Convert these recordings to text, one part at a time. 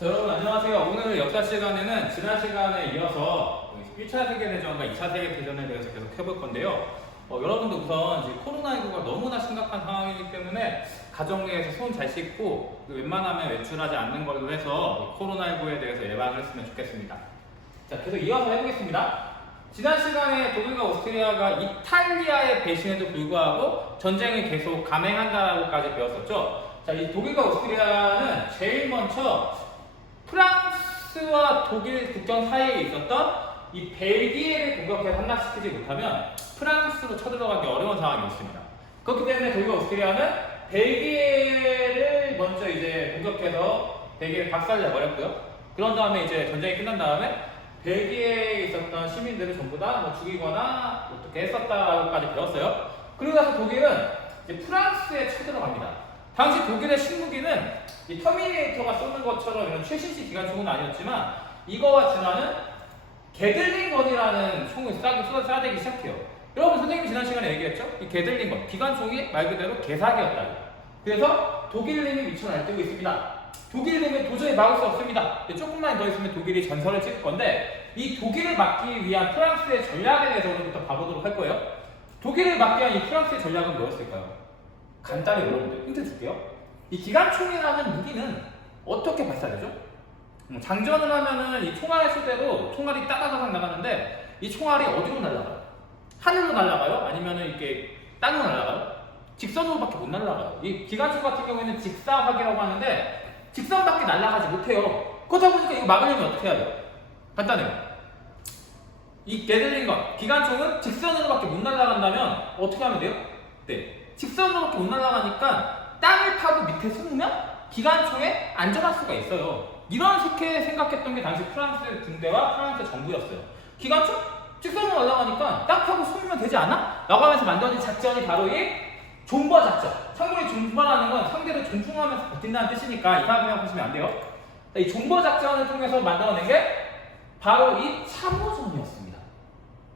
자, 여러분 안녕하세요. 오늘 역사 시간에는 지난 시간에 이어서 1차 세계대전과 2차 세계대전에 대해서 계속 해볼 건데요. 여러분들 우선 이제 코로나19가 너무나 심각한 상황이기 때문에 가정 내에서 손 잘 씻고 웬만하면 외출하지 않는 걸로 해서 코로나19에 대해서 예방을 했으면 좋겠습니다. 자, 계속 이어서 해보겠습니다. 지난 시간에 독일과 오스트리아가 이탈리아의 배신에도 불구하고 전쟁을 계속 감행한다고까지 배웠었죠. 자, 이 독일과 오스트리아는 제일 먼저 프랑스와 독일 국경 사이에 있었던 이 벨기에를 공격해 함락시키지 못하면 프랑스로 쳐들어가기 어려운 상황이었습니다. 그렇기 때문에 독일과 오스트리아는 벨기에를 먼저 이제 공격해서 벨기에를 박살내버렸고요. 그런 다음에 이제 전쟁이 끝난 다음에 벨기에에 있었던 시민들을 전부 다 뭐 죽이거나 어떻게 했었다고까지 배웠어요. 그리고 나서 독일은 이제 프랑스에 쳐들어갑니다. 당시 독일의 신무기는 이 터미네이터가 쏘는 것처럼 이런 최신식 기관총은 아니었지만 이거와 준하는 게들링건이라는 총을 쏴대기 시작해요. 여러분 선생님이 지난 시간에 얘기했죠? 이 게들링건, 기관총이 말 그대로 개사기였다고. 그래서 독일님이 미쳐 날뛰고 있습니다. 독일님은 도저히 막을 수 없습니다. 조금만 더 있으면 독일이 전설을 찍을 건데 이 독일을 막기 위한 프랑스의 전략에 대해서 오늘부터 봐보도록 할 거예요. 독일을 막기 위한 이 프랑스의 전략은 뭐였을까요? 간단히 여러분들 힌트 줄게요. 이 기관총이라는 무기는 어떻게 발사되죠? 장전을 하면은 이 총알을 쏘대로 총알이 따다다닥 나가는데 이 총알이 어디로 날아가요? 하늘로 날아가요? 아니면은 이렇게 땅으로 날아가요? 직선으로밖에 못 날아가요. 이 기관총 같은 경우에는 직사각이라고 하는데 직선밖에 날아가지 못해요. 그러다 보니까 이거 막으려면 어떻게 해야 돼요? 간단해요. 이 게들링건, 기관총은 직선으로밖에 못 날아간다면 어떻게 하면 돼요? 네. 직선으로밖에 못 날아가니까 땅을 파고 밑에 숨으면 기관총에 안전할 수가 있어요. 이렇게 생각했던 게 당시 프랑스 군대와 프랑스 정부였어요. 기관총? 직선으로 날아가니까 땅 파고 숨으면 되지 않아? 라고 하면서 만들어진 작전이 바로 이 존버 작전. 참고로 존버라는 건 상대를 존중하면서 버틴다는 뜻이니까 이상하게 생각하시면 안 돼요. 이 존버 작전을 통해서 만들어낸 게 바로 이 참호전이었습니다.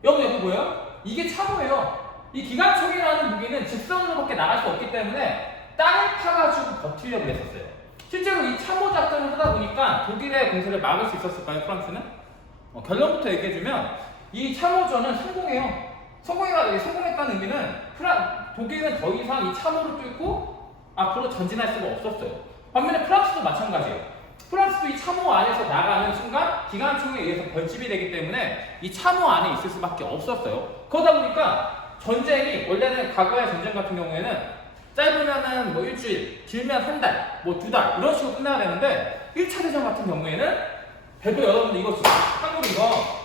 여러분 여기 보여요? 이게 참호예요. 이 기관총이라는 무기는 직선으로밖에 나갈 수 없기 때문에 땅을 파가지고 버티려고 했었어요. 실제로 이 참호 작전을 하다 보니까 독일의 공세를 막을 수 있었을까요, 프랑스는? 결론부터 얘기해주면 이 참호전은 성공해요. 성공했다는 의미는 독일은 더 이상 이 참호를 뚫고 앞으로 전진할 수가 없었어요. 반면에 프랑스도 마찬가지예요. 프랑스도 이 참호 안에서 나가는 순간 기관총에 의해서 벌집이 되기 때문에 이 참호 안에 있을 수밖에 없었어요. 그러다 보니까 전쟁이 원래는 과거의 전쟁 같은 경우에는 짧으면은 뭐 일주일, 길면 한 달, 뭐 두 달 이런 식으로 끝나야 되는데 1차 대전 같은 경우에는 배도 여러분들 이거 참고로 이거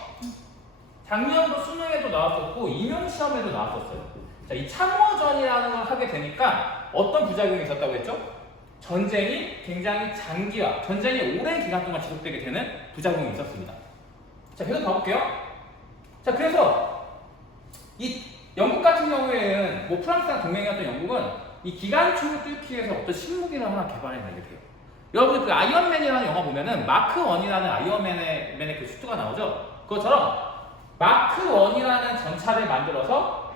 작년도 수능에도 나왔었고 임용시험에도 나왔었어요. 자, 이 참호전이라는 걸 하게 되니까 어떤 부작용이 있었다고 했죠? 전쟁이 굉장히 장기화, 전쟁이 오랜 기간 동안 지속되게 되는 부작용이 있었습니다. 자, 계속 가볼게요. 자, 그래서 이 영국 같은 경우에는 뭐 프랑스랑 동맹이었던 영국은 이 기관총을 뚫기 위해서 어떤 신무기를 하나 개발해내게 돼요. 여러분들 그 아이언맨이라는 영화 보면은 마크 1이라는 아이언맨의 그 슈트가 나오죠. 그것처럼 마크 1이라는 전차를 만들어서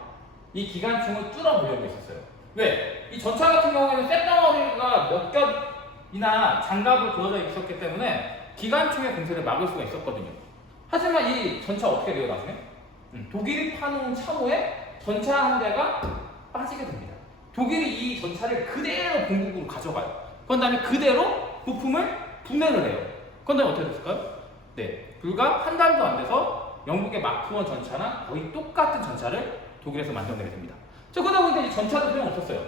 이 기관총을 뚫어보려고 했었어요. 왜? 이 전차 같은 경우에는 쇳덩어리가 몇 겹이나 장갑으로 그어져 있었기 때문에 기관총의 공세를 막을 수가 있었거든요. 하지만 이 전차 어떻게 돼요, 나중에? 독일이 파놓은 참호에 전차 한 대가 빠지게 됩니다. 독일이 이 전차를 그대로 본국으로 가져가요. 그런 다음에 그대로 부품을 분해를 해요. 그런 다음에 어떻게 됐을까요? 네, 불과 한 달도 안 돼서 영국의 마크 1 전차랑 거의 똑같은 전차를 독일에서 만들어내게 됩니다. 자, 그러다 보니까 이 전차도 소용없었어요.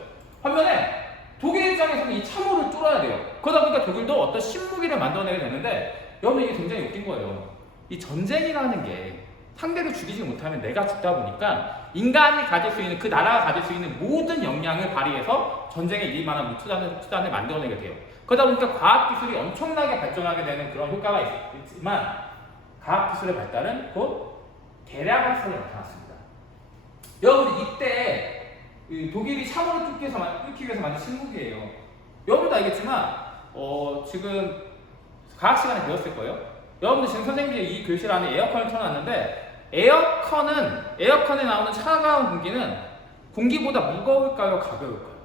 반면에 독일 입장에서는 이 참호를 뚫어야 돼요. 그러다 보니까 독일도 어떤 신무기를 만들어내게 되는데 여러분 이게 굉장히 웃긴 거예요. 이 전쟁이라는 게 상대를 죽이지 못하면 내가 죽다 보니까 인간이 가질 수 있는, 그 나라가 가질 수 있는 모든 역량을 발휘해서 전쟁에 이만한 수단을 만들어내게 돼요. 그러다 보니까 과학기술이 엄청나게 발전하게 되는 그런 효과가 있지만 과학기술의 발달은 곧 대량학살에 나타났습니다. 여러분들 이때 독일이 참호를 뚫기 위해서 만든 신무기예요. 여러분도 알겠지만 지금 과학 시간에 배웠을 거예요. 여러분들 지금 선생님이 이 교실 안에 에어컨을 켜놨는데 에어컨에 나오는 차가운 공기는 공기보다 무거울까요? 가벼울까요?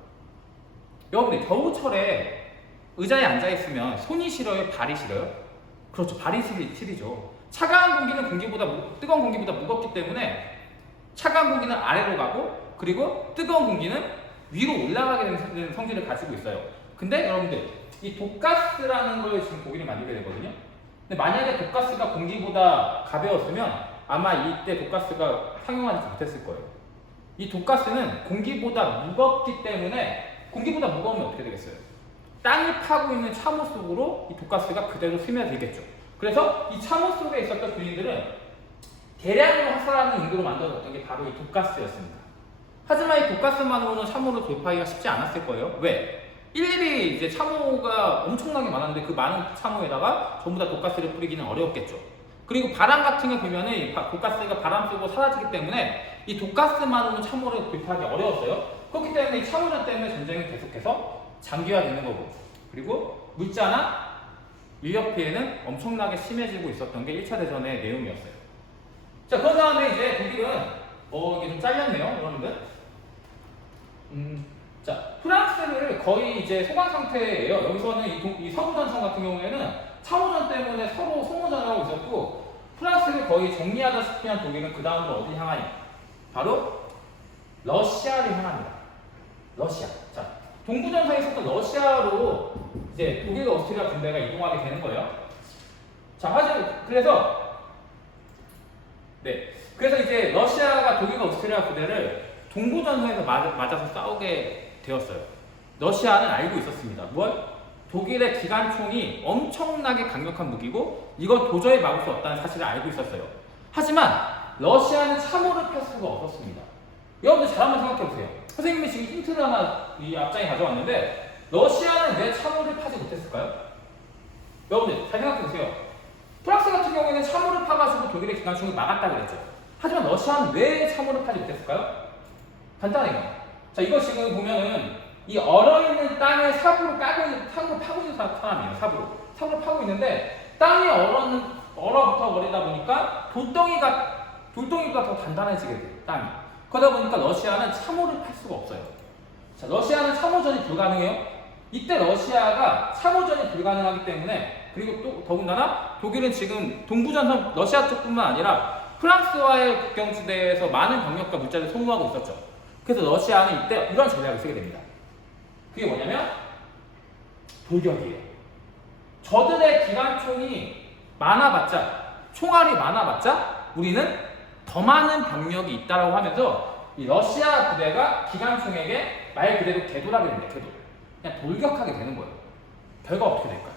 여러분들 겨울철에 의자에 앉아있으면 손이 시려요? 발이 시려요? 그렇죠. 발이 시리죠. 차가운 공기는 뜨거운 공기보다 무겁기 때문에 차가운 공기는 아래로 가고 그리고 뜨거운 공기는 위로 올라가게 되는 성질을 가지고 있어요. 근데 여러분들 이 독가스라는 걸 지금 고기를 만들게 되거든요. 근데 만약에 독가스가 공기보다 가벼웠으면 아마 이때 독가스가 상용하지 못했을 거예요. 이 독가스는 공기보다 무겁기 때문에 공기보다 무거우면 어떻게 되겠어요? 땅이 파고 있는 참호 속으로 이 독가스가 그대로 스며들겠죠. 그래서 이 참호 속에 있었던 균일들은 대량으로 활산하는 용도로 만들어졌던 게 바로 이 독가스였습니다. 하지만 이 독가스만으로는 참호를 돌파하기가 쉽지 않았을 거예요. 왜? 일일이 이제 참호가 엄청나게 많았는데 그 많은 참호에다가 전부 다 독가스를 뿌리기는 어려웠겠죠. 그리고 바람 같은 게 불면은 이 독가스가 바람 쐬고 사라지기 때문에 이 독가스만으로는 참호를 돌파하기 어려웠어요. 그렇기 때문에 이 참호전 때문에 전쟁이 계속해서 장기화되는 거고, 그리고 물자나 인력 피해는 엄청나게 심해지고 있었던 게 1차 대전의 내용이었어요. 자, 그런 다음에 이제 독일은 이게 좀 잘렸네요, 여러분들. 자, 프랑스를 거의 이제 소강 상태예요. 여기서는 이 서부전선 같은 경우에는 참호전 때문에 서로 소모전을 하고 있었고, 프랑스를 거의 정리하다시피 한 독일은 그 다음으로 어디 향하니? 바로 러시아를 향합니다. 러시아. 자, 동부전선에 있었던 러시아로 이제 독일과 오스트리아 군대가 이동하게 되는 거예요. 자, 그래서 이제 러시아가 독일과 오스트리아 부대를 동부전선에서 맞아서 싸우게 되었어요. 러시아는 알고 있었습니다. 뭘? 독일의 기관총이 엄청나게 강력한 무기고 이건 도저히 막을 수 없다는 사실을 알고 있었어요. 하지만 러시아는 참호를 펼 수가 없었습니다. 여러분들 잘 한번 생각해보세요. 선생님이 지금 힌트를 하나 이 앞장에 가져왔는데 러시아는 왜 참호를 파지 못했을까요? 여러분들 잘 생각해보세요. 프랑스 같은 경우에는 참호를 파가지고 독일의 기관총을 막았다고 그랬죠. 하지만 러시아는 왜 참호를 파지 못했을까요? 간단해요. 자, 이거 지금 보면은 이 얼어있는 땅에 삽으로 파고 있는 사람이에요. 삽으로 파고 있는데 땅이 얼어붙어 버리다 보니까 돌덩이보다 더 단단해지게 돼요. 땅이. 그러다 보니까 러시아는 참호를 팔 수가 없어요. 자, 러시아는 참호전이 불가능해요. 이때 러시아가 참호전이 불가능하기 때문에, 그리고 또 더군다나 독일은 지금 동부전선 러시아 쪽뿐만 아니라 프랑스와의 국경지대에서 많은 병력과 물자를 소모하고 있었죠. 그래서 러시아는 이때 이런 전략을 쓰게 됩니다. 그게 뭐냐면 돌격이에요. 저들의 기관총이 총알이 많아봤자 우리는 더 많은 병력이 있다라고 하면서 이 러시아 부대가 기관총에게 말 그대로 개돌하게 됩니다. 그냥 돌격하게 되는 거예요. 결과 어떻게 될까요?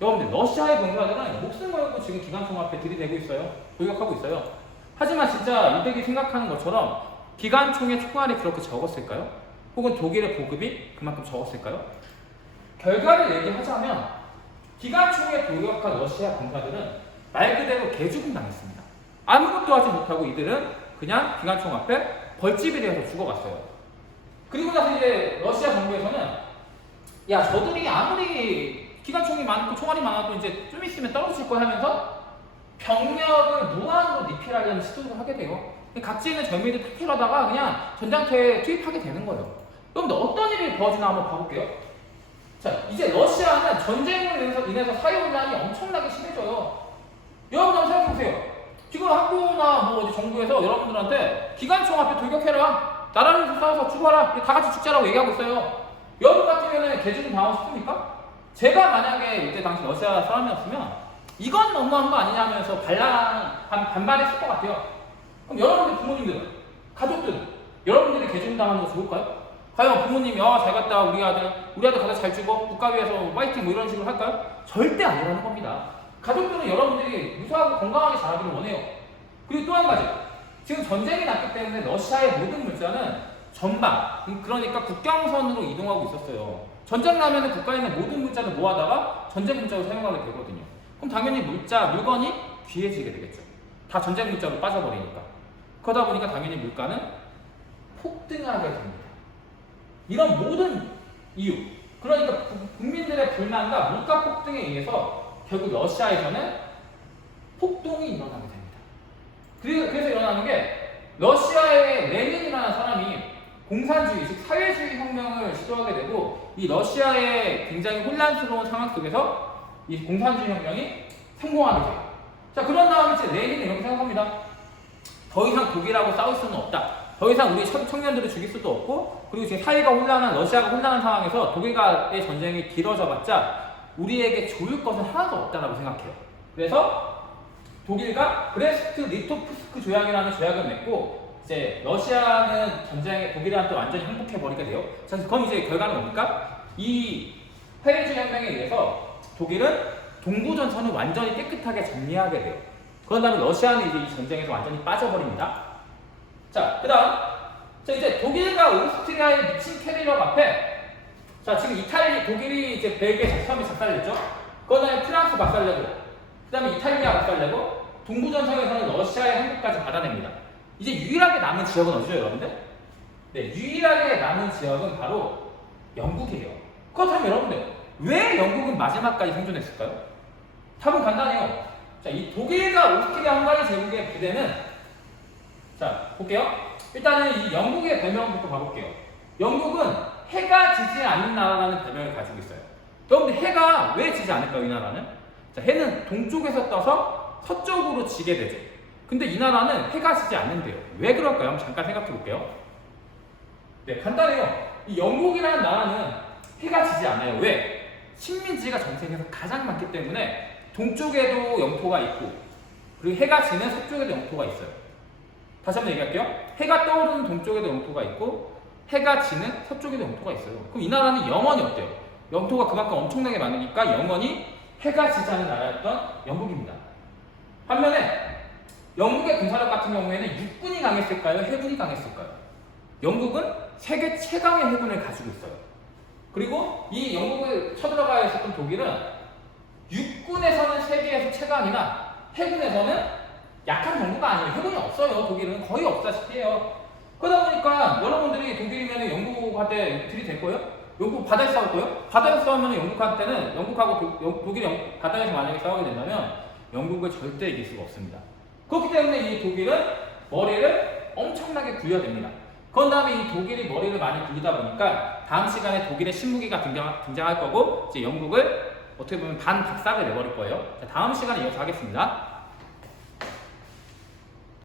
여러분들 러시아의 병사들은 목숨 걸고 지금 기관총 앞에 들이대고 있어요. 돌격하고 있어요. 하지만 진짜 이들이 생각하는 것처럼 기관총의 총알이 그렇게 적었을까요? 혹은 독일의 보급이 그만큼 적었을까요? 결과를 얘기하자면 기관총에 돌격한 러시아 병사들은 말 그대로 개죽음 당했습니다. 아무것도 하지 못하고 이들은 그냥 기관총 앞에 벌집이 되어서 죽어갔어요. 그리고 나서 이제 러시아 정부에서는 야, 저들이 아무리 기관총이 많고 총알이 많아도 이제 좀 있으면 떨어질 거야 하면서 병력을 무한으로 리필하려는 시도를 하게 돼요. 각지에 있는 젊은이들 탈퇴하다가 그냥 전장터에 투입하게 되는 거예요. 그럼 어떤 일이 벌어지나 한번 봐볼게요. 자, 이제 러시아는 전쟁으로 인해서 사회혼란이 엄청나게 심해져요. 여러분 한번 생각해보세요. 지금 학교나 뭐 어디 정부에서 여러분들한테 기관총 앞에 돌격해라, 나라를 싸워서 죽어라, 다 같이 죽자라고 얘기하고 있어요. 여러분 같은 경우에는 개죽음 당하고 싶습니까? 제가 만약에 이때 당시 러시아 사람이었으면 이건 너무한 거 아니냐 하면서 반발했을 것 같아요. 그럼 여러분들 부모님들은, 가족들은 여러분들이 개죽음 당하는 거 좋을까요? 과연 부모님이 잘 갔다 우리 아들 가서 잘 죽어 국가 위해서 파이팅 뭐 이런 식으로 할까요? 절대 아니라는 겁니다. 가족들은 여러분들이 무사하고 건강하게 자라기를 원해요. 그리고 또 한 가지, 지금 전쟁이 났기 때문에 러시아의 모든 물자는 전방, 그러니까 국경선으로 이동하고 있었어요. 전쟁 나면 국가에 있는 모든 물자를 모아다가 전쟁 물자로 사용하게 되거든요. 그럼 당연히 물건이 귀해지게 되겠죠. 다 전쟁 물자로 빠져버리니까. 그러다 보니까 당연히 물가는 폭등하게 됩니다. 이런 모든 이유, 그러니까 국민들의 불만과 물가 폭등에 의해서 결국 러시아에서는 폭동이 일어나게 됩니다. 그래서 일어나는 게 러시아의 레닌이라는 사람이 공산주의, 즉 사회주의 혁명을 시도하게 되고 이 러시아의 굉장히 혼란스러운 상황 속에서 이 공산주의 혁명이 성공하게 돼요. 자, 그런 다음에 이제 레닌은 이렇게 생각합니다. 더 이상 독일하고 싸울 수는 없다. 더 이상 우리 청년들을 죽일 수도 없고, 그리고 지금 사회가 혼란한, 러시아가 혼란한 상황에서 독일과의 전쟁이 길어져봤자 우리에게 좋을 것은 하나도 없다라고 생각해요. 그래서 독일과 브레스트 리토프스크 조약이라는 조약을 맺고 이제 러시아는 전쟁에 독일한테 완전히 항복해버리게 돼요. 자, 그럼 이제 결과는 뭡니까? 이 사회주의 혁명에 의해서 독일은 동부전선을 완전히 깨끗하게 정리하게 돼요. 그런 다음에 러시아는 이제 이 전쟁에서 완전히 빠져버립니다. 자, 그 다음. 자, 이제 독일과 오스트리아의 미친 캐리력 앞에, 자, 지금 독일이 이제 벨기에 처음에 작살냈죠? 그 다음에 프랑스 박살내고, 그 다음에 이탈리아 박살내고, 동부전선에서는 러시아의 항복까지 받아냅니다. 이제 유일하게 남은 지역은 어디죠, 여러분들? 네, 유일하게 남은 지역은 바로 영국이에요. 그렇다면 여러분들, 왜 영국은 마지막까지 생존했을까요? 답은 간단해요. 자, 이 독일과 오스트리아 헝가리 제국의 부대는, 자, 볼게요. 일단은 이 영국의 별명부터 봐볼게요. 영국은 해가 지지 않는 나라라는 별명을 가지고 있어요. 여러분들, 해가 왜 지지 않을까요, 이 나라는? 자, 해는 동쪽에서 떠서 서쪽으로 지게 되죠. 근데 이 나라는 해가 지지 않는데요. 왜 그럴까요? 한번 잠깐 생각해 볼게요. 네, 간단해요. 이 영국이라는 나라는 해가 지지 않아요. 왜? 식민지가 전 세계에서 가장 많기 때문에 동쪽에도 영토가 있고, 그리고 해가 지는 서쪽에도 영토가 있어요. 다시 한번 얘기할게요. 해가 떠오르는 동쪽에도 영토가 있고, 해가 지는 서쪽에도 영토가 있어요. 그럼 이 나라는 영원히 어때요? 영토가 그만큼 엄청나게 많으니까 영원히 해가 지지 않는 나라였던 영국입니다. 반면에 영국의 군사력 같은 경우에는 육군이 강했을까요? 해군이 강했을까요? 영국은 세계 최강의 해군을 가지고 있어요. 그리고 이 영국을 쳐들어가야 했었던 독일은 육군에서는 세계에서 최강이나 해군에서는 약한 정도가 아니에요. 해군이 없어요. 독일은 거의 없다시피 해요. 그러다 보니까 여러분들이 독일이면 영국한테 들이댈 거예요? 영국 바다에서 싸울 거예요? 바다에서 싸우면 영국한테는, 영국하고 독일이 바다에서 만약에 싸우게 된다면 영국을 절대 이길 수가 없습니다. 그렇기 때문에 이 독일은 머리를 엄청나게 굴려야 됩니다. 그런 다음에 이 독일이 머리를 많이 굴리다 보니까 다음 시간에 독일의 신무기가 등장할 거고, 이제 영국을 어떻게 보면 반박살을 내버릴 거예요. 자, 다음 시간에 이어서 하겠습니다.